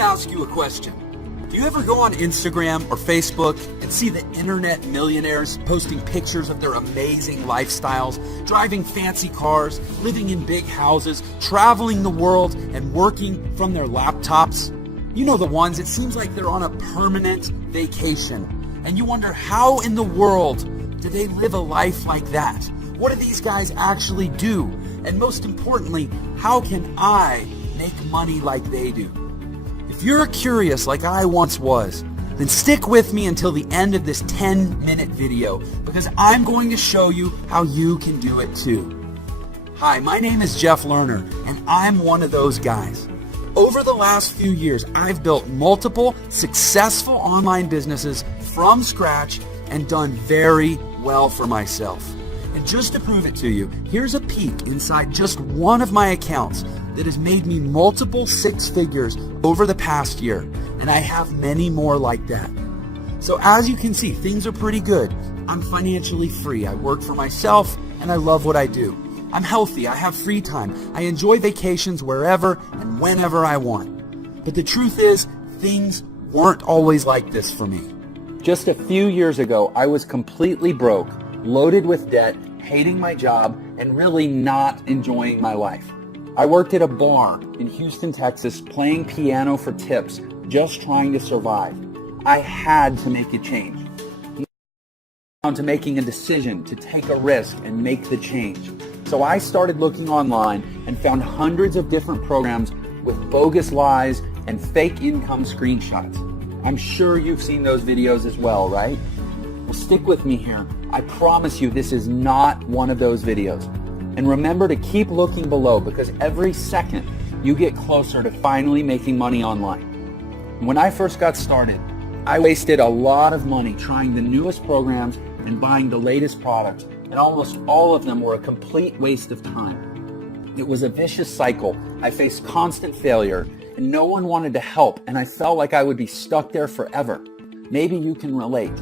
ask you a question. Do you ever go on Instagram or Facebook and see the internet millionaires posting pictures of their amazing lifestyles, driving fancy cars, living in big houses, traveling the world, and working from their laptops? You know the ones, it seems like they're on a permanent vacation. And you wonder, how in the world do they live a life like that? What do these guys actually do? And most importantly, how can I make money like they do? If you're curious like I once was, then stick with me until the end of this 10-minute video, because I'm going to show you how you can do it too. Hi, my name is Jeff Lerner, and I'm one of those guys. Over the last few years, I've built multiple successful online businesses from scratch and done very well for myself. And just to prove it to you, here's a peek inside just one of my accounts that has made me multiple six figures over the past year, and I have many more like that. So as you can see, things are pretty good. I'm financially free. I work for myself, and I love what I do. I'm healthy. I have free time. I enjoy vacations wherever and whenever I want. But the truth is, things weren't always like this for me. Just a few years ago, I was completely broke, loaded with debt, hating my job, and really not enjoying my life. I worked at a bar in Houston, Texas, playing piano for tips, just trying to survive. I had to make a change. Down to making a decision to take a risk and make the change. So I started looking online and found hundreds of different programs with bogus lies and fake income screenshots. I'm sure you've seen those videos as well, right? Well, stick with me here. I promise you this is not one of those videos. And remember to keep looking below, because every second you get closer to finally making money online. When I first got started, I wasted a lot of money trying the newest programs and buying the latest products, and almost all of them were a complete waste of time. It was a vicious cycle. I faced constant failure, and no one wanted to help, and I felt like I would be stuck there forever. Maybe you can relate.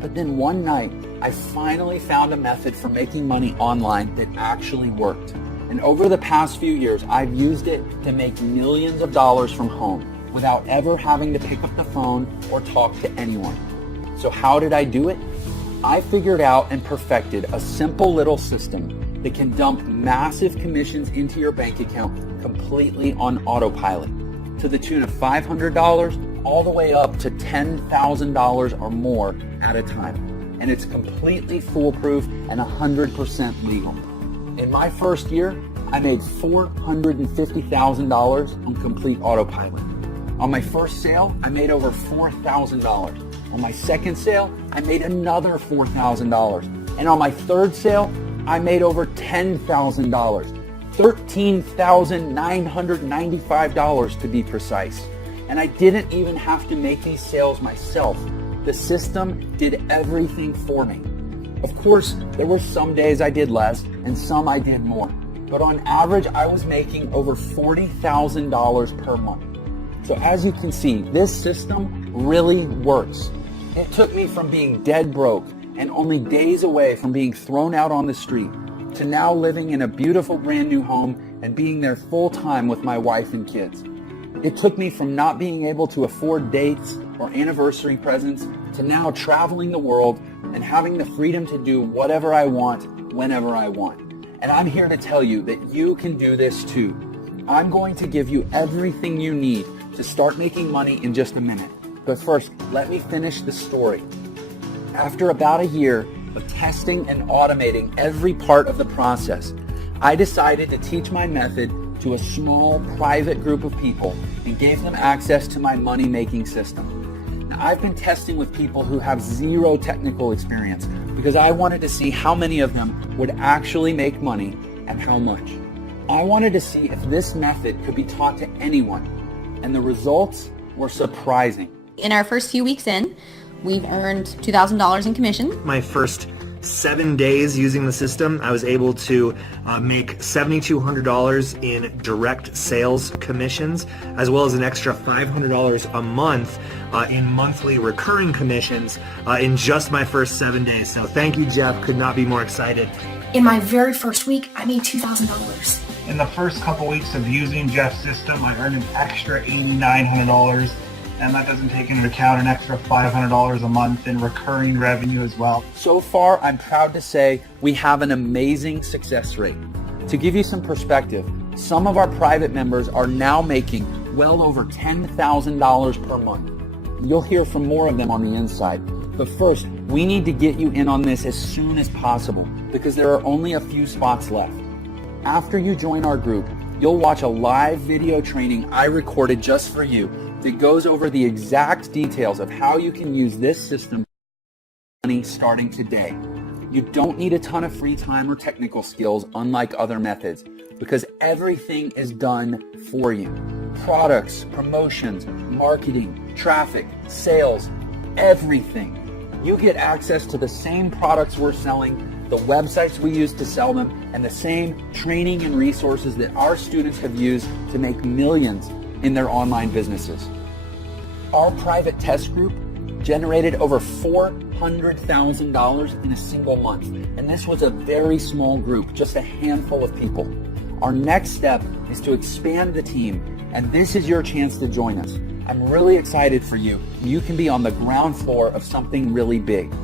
But then one night, I finally found a method for making money online that actually worked. And over the past few years, I've used it to make millions of dollars from home without ever having to pick up the phone or talk to anyone. So how did I do it? I figured out and perfected a simple little system that can dump massive commissions into your bank account completely on autopilot, to the tune of $500 all the way up to $10,000 or more at a time. And it's completely foolproof and 100% legal. In my first year, I made $450,000 on complete autopilot. On my first sale, I made over $4,000. On my second sale, I made another $4,000. And on my third sale, I made over $10,000. $13,995 to be precise. And I didn't even have to make these sales myself. The system did everything for me. Of course, there were some days I did less and some I did more. But on average, I was making over $40,000 per month. So as you can see, this system really works. It took me from being dead broke and only days away from being thrown out on the street to now living in a beautiful brand new home and being there full time with my wife and kids. It took me from not being able to afford dates or anniversary presents to now traveling the world and having the freedom to do whatever I want, whenever I want. And I'm here to tell you that you can do this too. I'm going to give you everything you need to start making money in just a minute. But first, let me finish the story. After about a year of testing and automating every part of the process, I decided to teach my method to a small private group of people and gave them access to my money-making system. Now, I've been testing with people who have zero technical experience because I wanted to see how many of them would actually make money and how much. I wanted to see if this method could be taught to anyone, and the results were surprising. In our first few weeks in, we've earned $2,000 in commission. My first 7 days using the system, I was able to make $7,200 in direct sales commissions, as well as an extra $500 a month in monthly recurring commissions in just my first 7 days. So thank you, Jeff. Could not be more excited. In my very first week, I made $2,000. In the first couple weeks of using Jeff's system, I earned an extra $8,900, and that doesn't take into account an extra $500 a month in recurring revenue as well. So far, I'm proud to say we have an amazing success rate. To give you some perspective, some of our private members are now making well over $10,000 per month. You'll hear from more of them on the inside. But first, we need to get you in on this as soon as possible because there are only a few spots left. After you join our group, you'll watch a live video training I recorded just for you that goes over the exact details of how you can use this system starting today. You don't need a ton of free time or technical skills unlike other methods because everything is done for you. Products, promotions, marketing, traffic, sales, everything. You get access to the same products we're selling, the websites we use to sell them, and the same training and resources that our students have used to make millions in their online businesses. Our private test group generated over $400,000 in a single month, and this was a very small group, just a handful of people. Our next step is to expand the team, and this is your chance to join us. I'm really excited for you. You can be on the ground floor of something really big.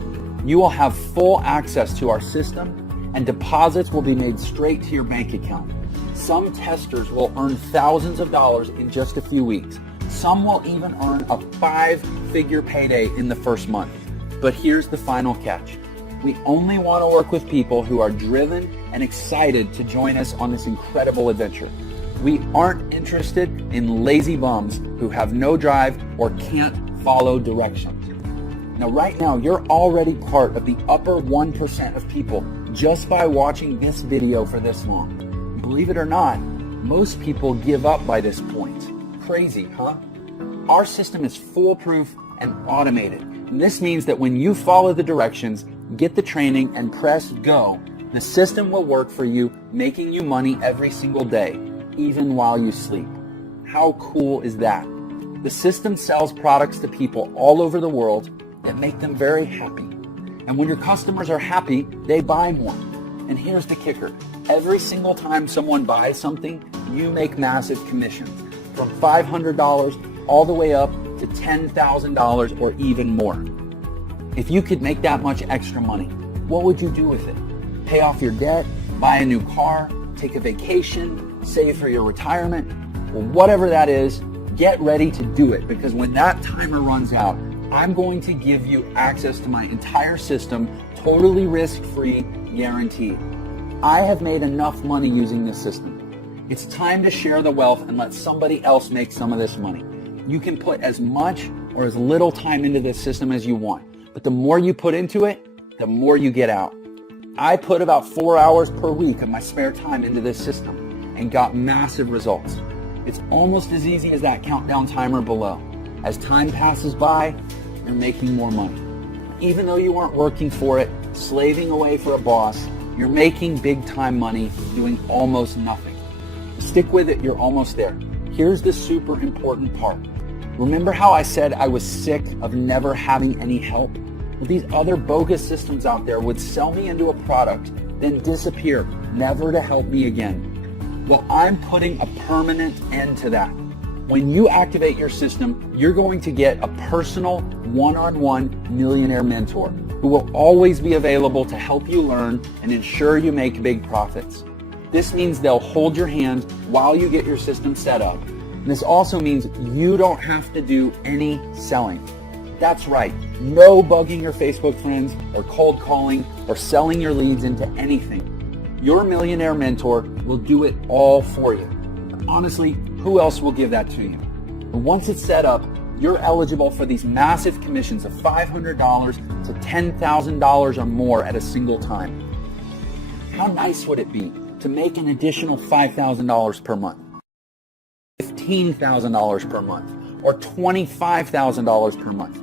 You will have full access to our system, and deposits will be made straight to your bank account. Some testers will earn thousands of dollars in just a few weeks. Some will even earn a 5-figure payday in the first month. But here's the final catch. We only want to work with people who are driven and excited to join us on this incredible adventure. We aren't interested in lazy bums who have no drive or can't follow directions. Now, right now, you're already part of the upper 1% of people just by watching this video for this long. Believe it or not, most people give up by this point. Crazy, huh? Our system is foolproof and automated. And this means that when you follow the directions, get the training, and press go, the system will work for you, making you money every single day, even while you sleep. How cool is that? The system sells products to people all over the world that make them very happy. And when your customers are happy, they buy more. And here's the kicker. Every single time someone buys something, you make massive commissions, from $500 all the way up to $10,000 or even more. If you could make that much extra money, what would you do with it? Pay off your debt, buy a new car, take a vacation, save for your retirement? Well, whatever that is, get ready to do it, because when that timer runs out, I'm going to give you access to my entire system, totally risk-free, guaranteed. I have made enough money using this system. It's time to share the wealth and let somebody else make some of this money. You can put as much or as little time into this system as you want, but the more you put into it, the more you get out. I put about 4 hours per week of my spare time into this system and got massive results. It's almost as easy as that countdown timer below. As time passes by, you're making more money. Even though you aren't working for it, slaving away for a boss, you're making big time money doing almost nothing. Stick with it, you're almost there. Here's the super important part. Remember how I said I was sick of never having any help? Well, these other bogus systems out there would sell me into a product, then disappear, never to help me again. Well, I'm putting a permanent end to that. When you activate your system, you're going to get a personal one-on-one millionaire mentor who will always be available to help you learn and ensure you make big profits. This means they'll hold your hand while you get your system set up. And this also means you don't have to do any selling. That's right, no bugging your Facebook friends or cold calling or selling your leads into anything. Your millionaire mentor will do it all for you. Honestly, who else will give that to you? And once it's set up, you're eligible for these massive commissions of $500 to $10,000 or more at a single time. How nice would it be to make an additional $5,000 per month, $15,000 per month, or $25,000 per month?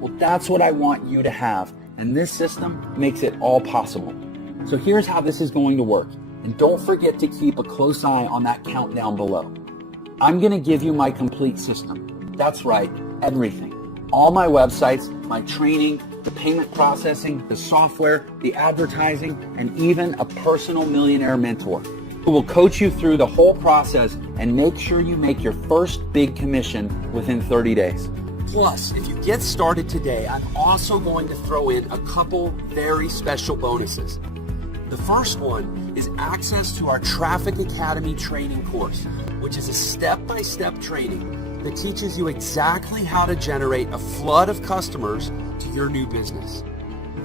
Well, that's what I want you to have, and this system makes it all possible. So here's how this is going to work. And don't forget to keep a close eye on that countdown below. I'm going to give you my complete system. That's right, everything. All my websites, my training, the payment processing, the software, the advertising, and even a personal millionaire mentor. who will coach you through the whole process and make sure you make your first big commission within 30 days. Plus, if you get started today, I'm also going to throw in a couple very special bonuses. The first one is access to our Traffic Academy training course, which is a step-by-step training that teaches you exactly how to generate a flood of customers to your new business.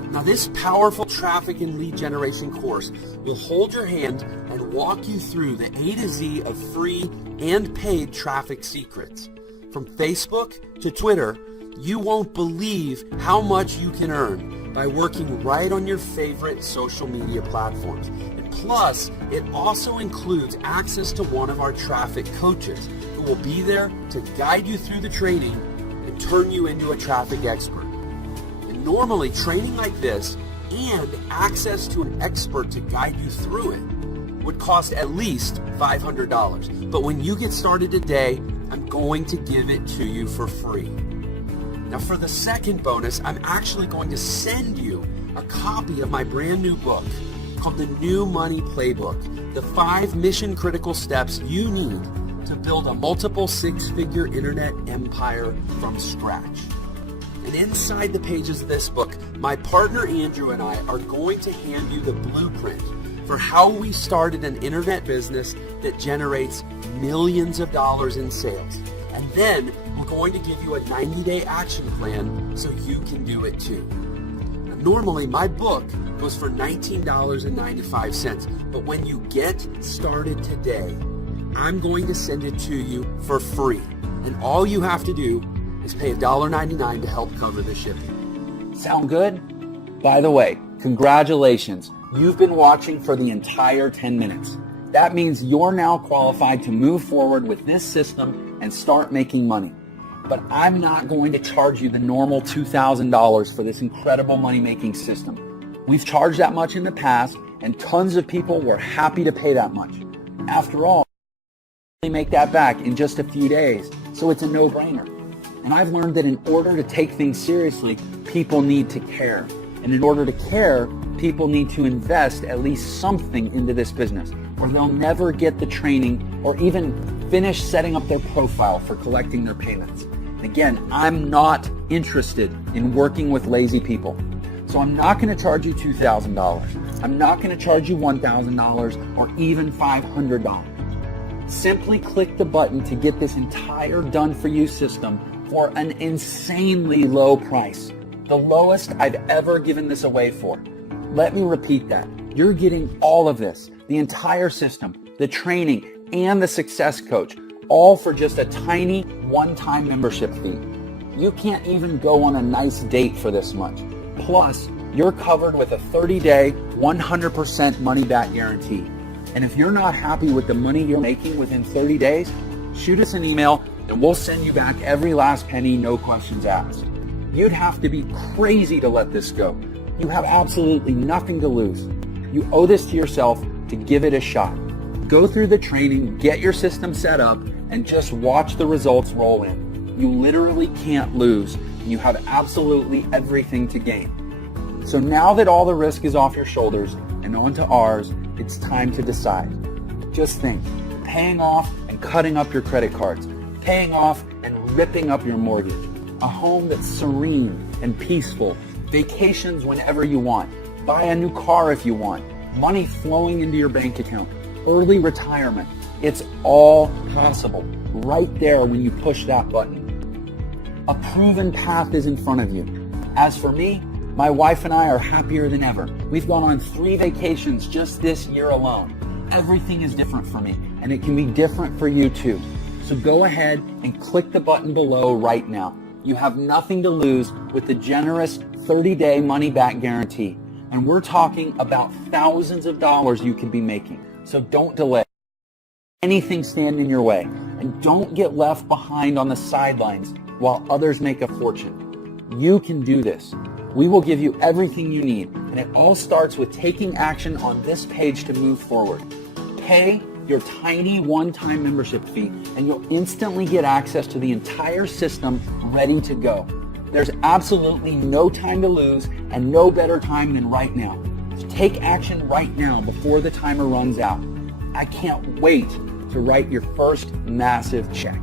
Now, this powerful traffic and lead generation course will hold your hand and walk you through the A to Z of free and paid traffic secrets. From Facebook to Twitter, you won't believe how much you can earn by working right on your favorite social media platforms. And plus, it also includes access to one of our traffic coaches who will be there to guide you through the training and turn you into a traffic expert. And normally, training like this and access to an expert to guide you through it would cost at least $500. But when you get started today, I'm going to give it to you for free. Now, for the second bonus, I'm actually going to send you a copy of my brand new book called The New Money Playbook, the 5 mission-critical steps you need to build a multiple six-figure internet empire from scratch. And inside the pages of this book, my partner Andrew and I are going to hand you the blueprint for how we started an internet business that generates millions of dollars in sales. And then we're going to give you a 90-day action plan so you can do it too. Now, normally, my book goes for $19.95, but when you get started today, I'm going to send it to you for free. And all you have to do is pay $1.99 to help cover the shipping. Sound good? By the way, congratulations. You've been watching for the entire 10 minutes. That means you're now qualified to move forward with this system and start making money. But I'm not going to charge you the normal $2,000 for this incredible money-making system. We've charged that much in the past, and tons of people were happy to pay that much. After all, we make that back in just a few days, so it's a no-brainer. And I've learned that in order to take things seriously, people need to care. And in order to care, people need to invest at least something into this business, or they'll never get the training or even finish setting up their profile for collecting their payments. And again, I'm not interested in working with lazy people. So I'm not going to charge you $2,000. I'm not going to charge you $1,000 or even $500. Simply click the button to get this entire done-for-you system for an insanely low price. The lowest I've ever given this away for. Let me repeat that. You're getting all of this, the entire system, the training, and the success coach, all for just a tiny one-time membership fee. You can't even go on a nice date for this much. Plus, you're covered with a 30-day, 100% money-back guarantee. And if you're not happy with the money you're making within 30 days, shoot us an email and we'll send you back every last penny, no questions asked. You'd have to be crazy to let this go. You have absolutely nothing to lose. You owe this to yourself to give it a shot. Go through the training, get your system set up, and just watch the results roll in. You literally can't lose. You have absolutely everything to gain. So now that all the risk is off your shoulders and onto ours, it's time to decide. Just think, paying off and cutting up your credit cards, paying off and ripping up your mortgage, a home that's serene and peaceful, vacations whenever you want, buy a new car if you want, money flowing into your bank account, early retirement. It's all possible right there when you push that button. A proven path is in front of you. As for me, my wife and I are happier than ever. We've gone on 3 vacations just this year alone. Everything is different for me, and it can be different for you too. So go ahead and click the button below right now. You have nothing to lose with the generous 30-day money-back guarantee. And we're talking about thousands of dollars you could be making. So don't delay. Anything stand in your way. And don't get left behind on the sidelines while others make a fortune. You can do this. We will give you everything you need. And it all starts with taking action on this page to move forward. Pay your tiny one-time membership fee, and you'll instantly get access to the entire system ready to go. There's absolutely no time to lose and no better time than right now. So take action right now before the timer runs out. I can't wait to write your first massive check.